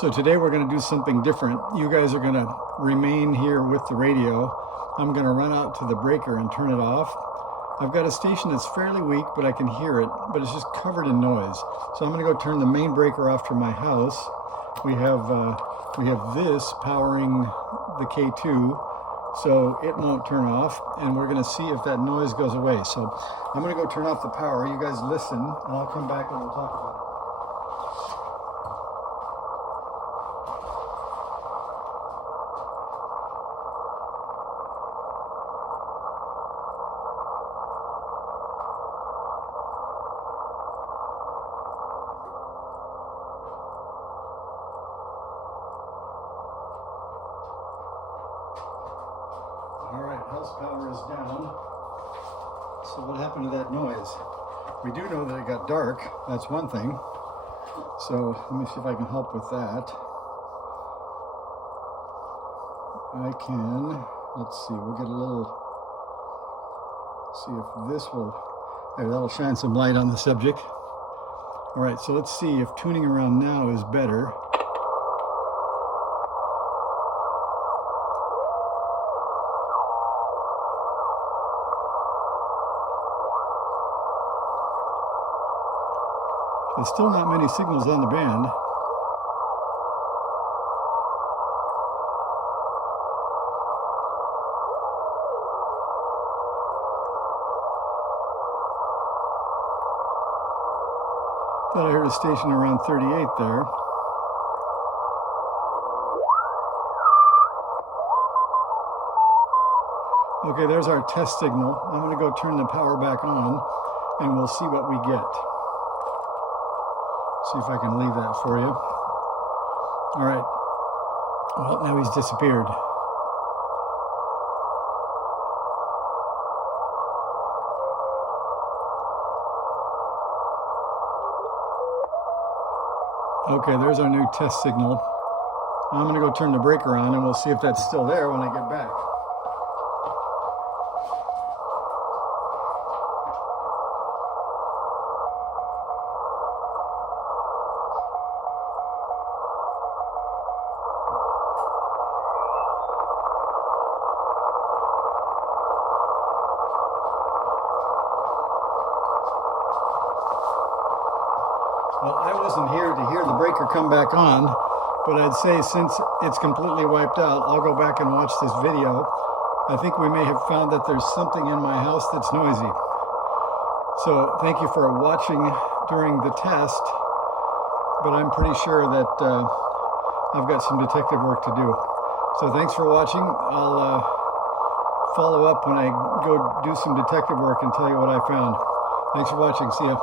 So today we're going to do something different. You guys are going to remain here with the radio. I'm going to run out to the breaker and turn it off. I've got a station that's fairly weak, but I can hear it, but it's just covered in noise. So I'm going to go turn the main breaker off to my house. We have this powering the K2, so it won't turn off, and we're going to see if that noise goes away. So I'm going to go turn off the power. You guys listen, and I'll come back and we'll talk about it. All right, house power is down. So what happened to that noise? We do know that it got dark. That's one thing. So let me see if I can help with that. I can, let's see, we'll get a little, see if this will, there, that'll shine some light on the subject. All right, so let's see if tuning around now is better. There's still not many signals on the band. Thought I heard a station around 38 there. Okay, there's our test signal. I'm going to go turn the power back on and we'll see what we get. See if I can leave that for you. All right. Well, now he's disappeared. Okay, there's our new test signal. Now I'm going to go turn the breaker on and we'll see if that's still there when I get back. Well, I wasn't here to hear the breaker come back on, but I'd say since it's completely wiped out, I'll go back and watch this video. I think we may have found that there's something in my house that's noisy. So thank you for watching during the test, but I'm pretty sure that I've got some detective work to do. So thanks for watching. I'll follow up when I go do some detective work and tell you what I found. Thanks for watching. See ya.